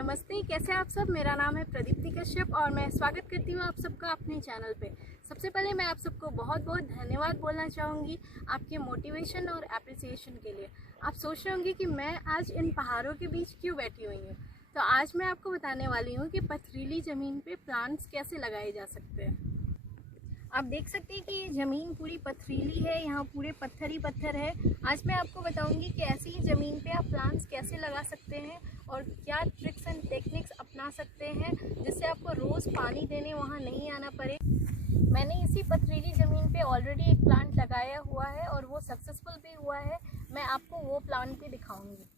नमस्ते, कैसे आप सब। मेरा नाम है प्रदीप्ति कश्यप और मैं स्वागत करती हूँ आप सबका अपने चैनल पे। सबसे पहले मैं आप सबको बहुत बहुत धन्यवाद बोलना चाहूँगी आपके मोटिवेशन और एप्रिसिएशन के लिए। आप सोच रहे होंगे कि मैं आज इन पहाड़ों के बीच क्यों बैठी हुई हूँ। तो आज मैं आपको बताने वाली हूँ कि पथरीली ज़मीन पे प्लांट्स कैसे लगाए जा सकते हैं। आप देख सकते हैं कि ये ज़मीन पूरी पथरीली है, यहाँ पूरे पत्थर ही पत्थर है। आज मैं आपको बताऊंगी कि ऐसी ही ज़मीन पे आप प्लांट्स कैसे लगा सकते हैं और क्या ट्रिक्स एंड टेक्निक्स अपना सकते हैं जिससे आपको रोज़ पानी देने वहाँ नहीं आना पड़े। मैंने इसी पथरीली ज़मीन पे ऑलरेडी एक प्लांट लगाया हुआ है और वो सक्सेसफुल भी हुआ है। मैं आपको वो प्लांट भी दिखाऊँगी।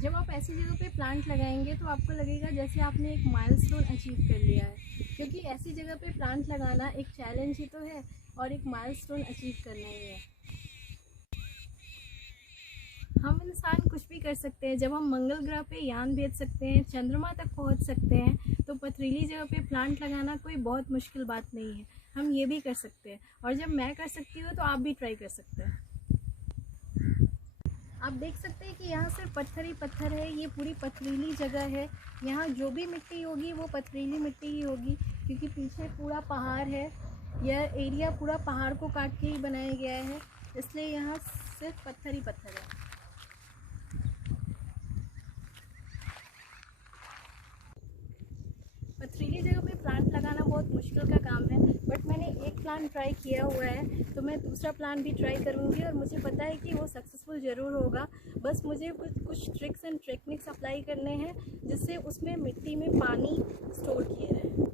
जब आप ऐसी जगह पे प्लांट लगाएंगे तो आपको लगेगा जैसे आपने एक माइलस्टोन अचीव कर लिया है, क्योंकि ऐसी जगह पे प्लांट लगाना एक चैलेंज ही तो है और एक माइलस्टोन अचीव करना ही है। हम इंसान कुछ भी कर सकते हैं। जब हम मंगल ग्रह पे यान भेज सकते हैं, चंद्रमा तक पहुंच सकते हैं, तो पथरीली जगह पे प्लांट लगाना कोई बहुत मुश्किल बात नहीं है। हम ये भी कर सकते हैं और जब मैं कर सकती हूँ तो आप भी ट्राई कर सकते हैं। आप देख सकते हैं कि यहाँ सिर्फ पत्थर ही पत्थर है। ये पूरी पथरीली जगह है। यहाँ जो भी मिट्टी होगी वो पथरीली मिट्टी ही होगी, क्योंकि पीछे पूरा पहाड़ है। यह एरिया पूरा पहाड़ को काट के ही बनाया गया है, इसलिए यहाँ सिर्फ पत्थर ही पत्थर है। पथरीली जगह पे प्लांट लगाना बहुत मुश्किल का काम है, बट मैंने एक प्लांट ट्राई किया हुआ है, तो मैं दूसरा प्लांट भी ट्राई करूँगी और मुझे पता है कि वो सक्सेसफुल ज़रूर होगा। बस मुझे कुछ ट्रिक्स एंड टेक्निक्स अप्लाई करने हैं जिससे उसमें मिट्टी में पानी स्टोर किए रहे।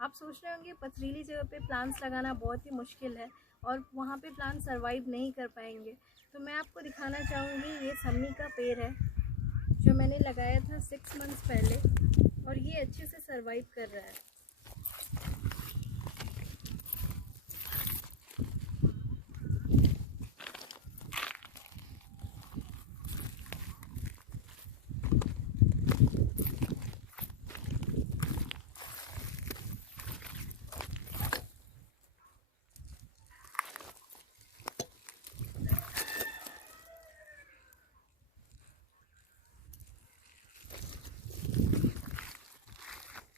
आप सोच रहे होंगे पथरीली जगह पे प्लांट्स लगाना बहुत ही मुश्किल है और वहाँ पे प्लांट सर्वाइव नहीं कर पाएंगे, तो मैं आपको दिखाना चाहूँगी। ये सन्नी का पेड़ है जो मैंने लगाया था 6 मंथ्स पहले और ये अच्छे से सर्वाइव कर रहा है।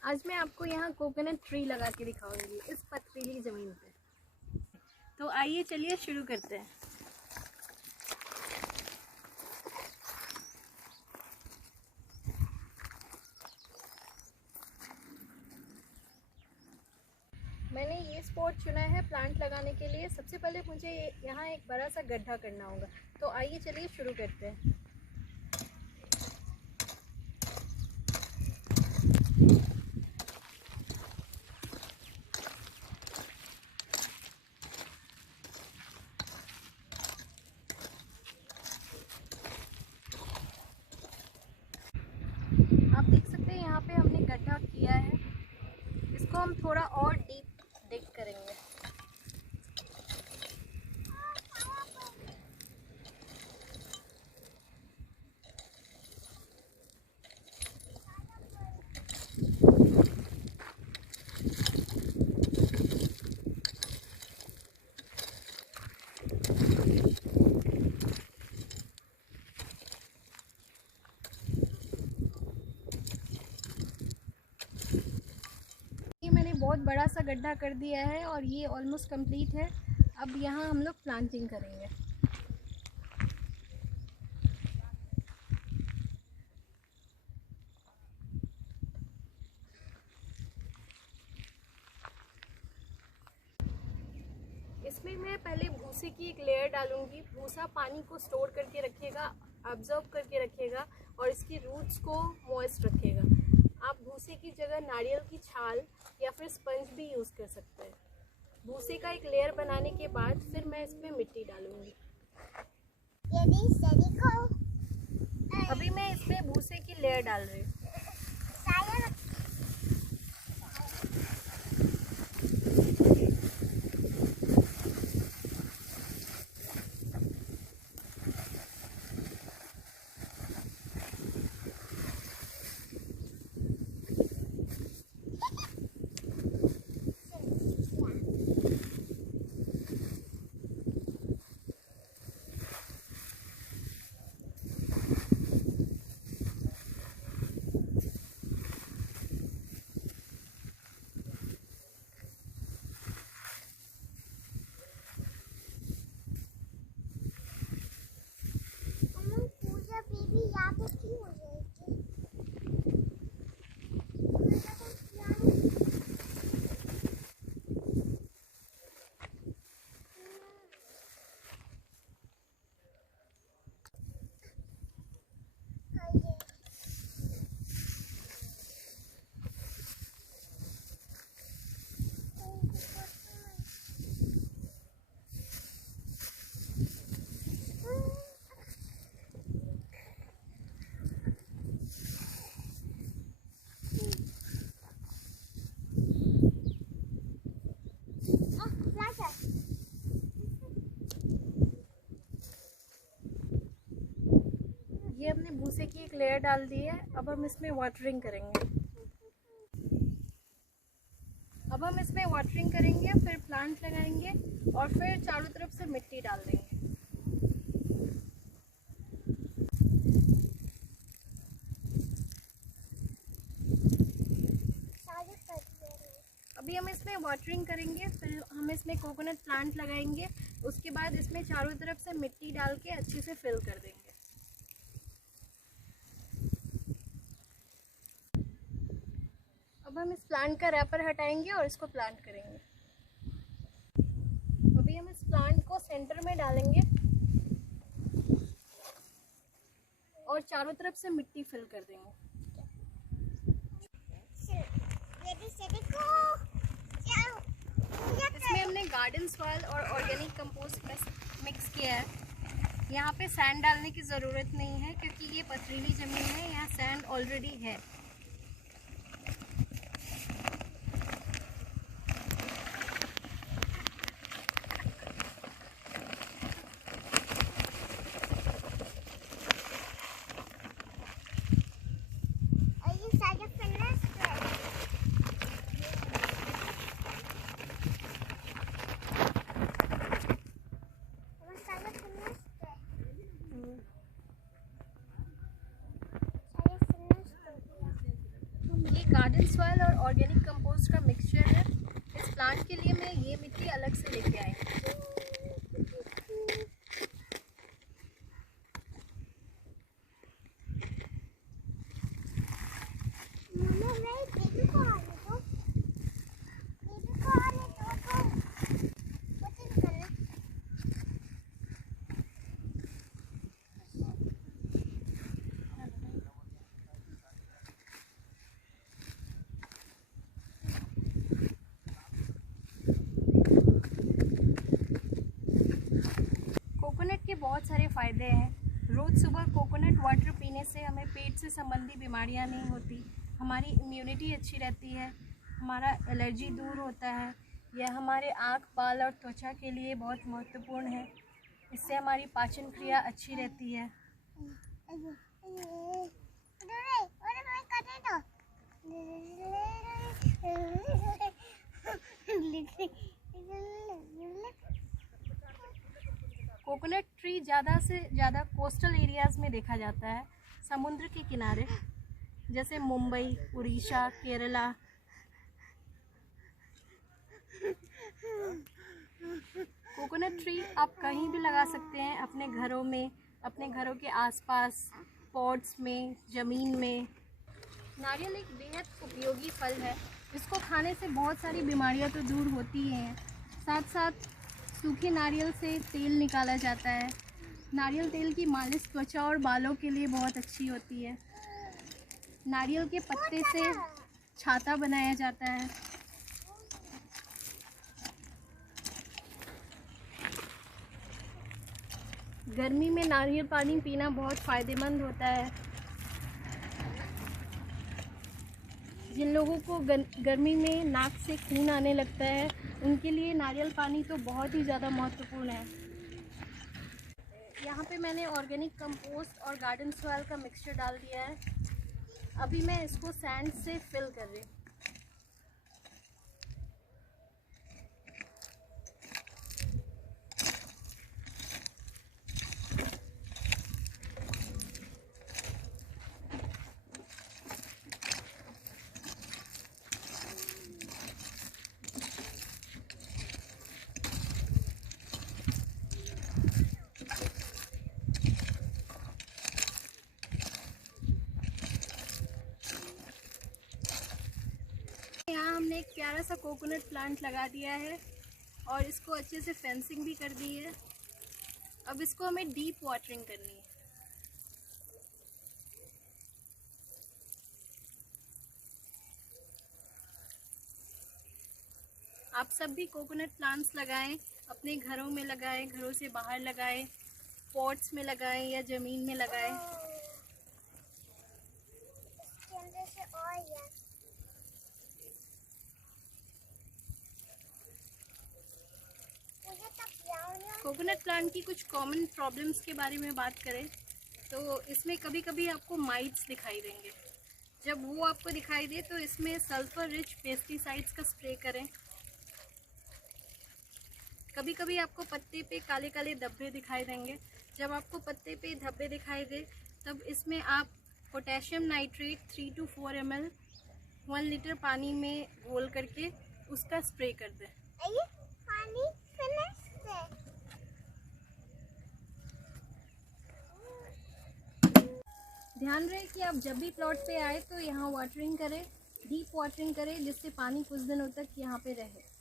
आज मैं आपको यहाँ कोकोनट ट्री लगा के दिखाऊंगी इस पथरीली ज़मीन पे। तो आइए चलिए शुरू करते हैं। मैंने ये स्पॉट चुना है प्लांट लगाने के लिए। सबसे पहले मुझे यहाँ एक बड़ा सा गड्ढा करना होगा, तो आइए चलिए शुरू करते हैं। आप देख सकते हैं यहाँ पे हमने गड्ढा किया है। इसको हम थोड़ा और डीप डिग करेंगे। बहुत बड़ा सा गड्ढा कर दिया है और ये ऑलमोस्ट कंप्लीट है। अब यहाँ हम लोग प्लांटिंग करेंगे। इसमें मैं पहले भूसे की एक लेयर डालूंगी। भूसा पानी को स्टोर करके रखेगा, ऑब्जर्व करके रखेगा और इसकी रूट्स को मॉइस्ट रखेगा। आप भूसे की जगह नारियल की छाल या फिर स्पंज भी यूज़ कर सकते हैं। भूसे का एक लेयर बनाने के बाद फिर मैं इसमें मिट्टी डालूंगी। अभी मैं इसमें भूसे की लेयर डाल रही हूँ। भूसे की एक लेयर डाल दी है। अब हम इसमें वाटरिंग करेंगे। फिर प्लांट लगाएंगे और फिर चारों तरफ से मिट्टी डाल देंगे। अभी हम इसमें वाटरिंग करेंगे, फिर हम इसमें कोकोनट प्लांट लगाएंगे। उसके बाद इसमें चारों तरफ से मिट्टी डाल के अच्छे से फिल कर देंगे। अब हम इस प्लांट का रैपर हटाएंगे और इसको प्लांट करेंगे। अभी हम इस प्लांट को सेंटर में डालेंगे और चारों तरफ से मिट्टी फिल कर देंगे। इसमें हमने गार्डन सॉइल और ऑर्गेनिक कंपोस्ट मिक्स किया है। यहाँ पे सैंड डालने की ज़रूरत नहीं है क्योंकि ये पथरीली ज़मीन है, यहाँ सैंड ऑलरेडी है। गार्डन सॉइल और ऑर्गेनिक कंपोस्ट का मिक्सचर है। इस प्लांट के लिए मैं ये मिट्टी अलग से लेके आई हूँ। कोकोनट के बहुत सारे फ़ायदे हैं। रोज़ सुबह कोकोनट वाटर पीने से हमें पेट से संबंधी बीमारियां नहीं होती, हमारी इम्यूनिटी अच्छी रहती है, हमारा एलर्जी दूर होता है। यह हमारे आँख, बाल और त्वचा के लिए बहुत महत्वपूर्ण है। इससे हमारी पाचन क्रिया अच्छी रहती है। कोकोनट ट्री ज़्यादा से ज़्यादा कोस्टल एरियाज़ में देखा जाता है, समुद्र के किनारे, जैसे मुंबई, उड़ीसा, केरला। कोकोनट ट्री आप कहीं भी लगा सकते हैं, अपने घरों में, अपने घरों के आसपास, पॉट्स में, ज़मीन में। नारियल एक बेहद उपयोगी फल है। इसको खाने से बहुत सारी बीमारियां तो दूर होती ही हैं, साथ साथ सूखे नारियल से तेल निकाला जाता है। नारियल तेल की मालिश त्वचा और बालों के लिए बहुत अच्छी होती है। नारियल के पत्ते से छाता बनाया जाता है। गर्मी में नारियल पानी पीना बहुत फ़ायदेमंद होता है। जिन लोगों को गर्मी में नाक से खून आने लगता है, उनके लिए नारियल पानी तो बहुत ही ज़्यादा महत्वपूर्ण है। यहाँ पे मैंने ऑर्गेनिक कंपोस्ट और गार्डन सॉइल का मिक्सचर डाल दिया है। अभी मैं इसको सैंड से फिल कर रही हूँ। यहाँ हमने एक प्यारा सा कोकोनट प्लांट लगा दिया है और इसको अच्छे से फेंसिंग भी कर दी है। अब इसको हमें डीप वाटरिंग करनी है। आप सब भी कोकोनट प्लांट्स लगाएं, अपने घरों में लगाएं, घरों से बाहर लगाएं, पॉट्स में लगाएं या ज़मीन में लगाएं। कोकोनट प्लांट की कुछ कॉमन प्रॉब्लम्स के बारे में बात करें तो इसमें कभी कभी आपको माइट्स दिखाई देंगे। जब वो आपको दिखाई दे तो इसमें सल्फर रिच पेस्टिसाइड्स का स्प्रे करें। कभी कभी आपको पत्ते पे काले काले धब्बे दिखाई देंगे। जब आपको पत्ते पे धब्बे दिखाई दे तब इसमें आप potassium nitrate 3 to 4 ml 1 litre पानी में घोल करके उसका स्प्रे कर दें। पानी ध्यान रहे कि आप जब भी प्लॉट पे आए तो यहाँ वाटरिंग करें, डीप वाटरिंग करें, जिससे पानी कुछ दिनों तक यहाँ पे रहे।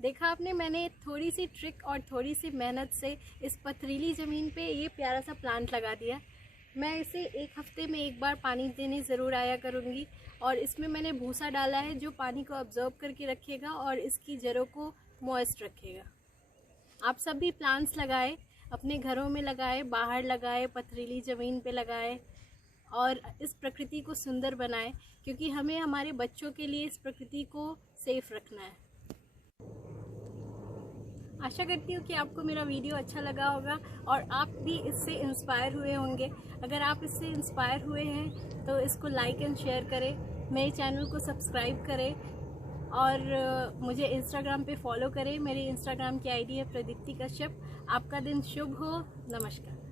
देखा आपने, मैंने थोड़ी सी ट्रिक और थोड़ी सी मेहनत से इस पथरीली ज़मीन पे ये प्यारा सा प्लांट लगा दिया। मैं इसे एक हफ्ते में एक बार पानी देने ज़रूर आया करूँगी और इसमें मैंने भूसा डाला है जो पानी को ऑब्जर्व करके रखेगा और इसकी जड़ों को मॉइस्ट रखेगा। आप सब भी प्लांट्स लगाएं, अपने घरों में लगाएं, बाहर लगाएं, पथरीली ज़मीन पे लगाएं और इस प्रकृति को सुंदर बनाएं, क्योंकि हमें हमारे बच्चों के लिए इस प्रकृति को सेफ रखना है। आशा करती हूँ कि आपको मेरा वीडियो अच्छा लगा होगा और आप भी इससे इंस्पायर हुए होंगे। अगर आप इससे इंस्पायर हुए हैं तो इसको लाइक एंड शेयर करें, मेरे चैनल को सब्सक्राइब करें और मुझे इंस्टाग्राम पे फॉलो करें। मेरी इंस्टाग्राम की आईडी है प्रदीप्ति कश्यप। आपका दिन शुभ हो। नमस्कार।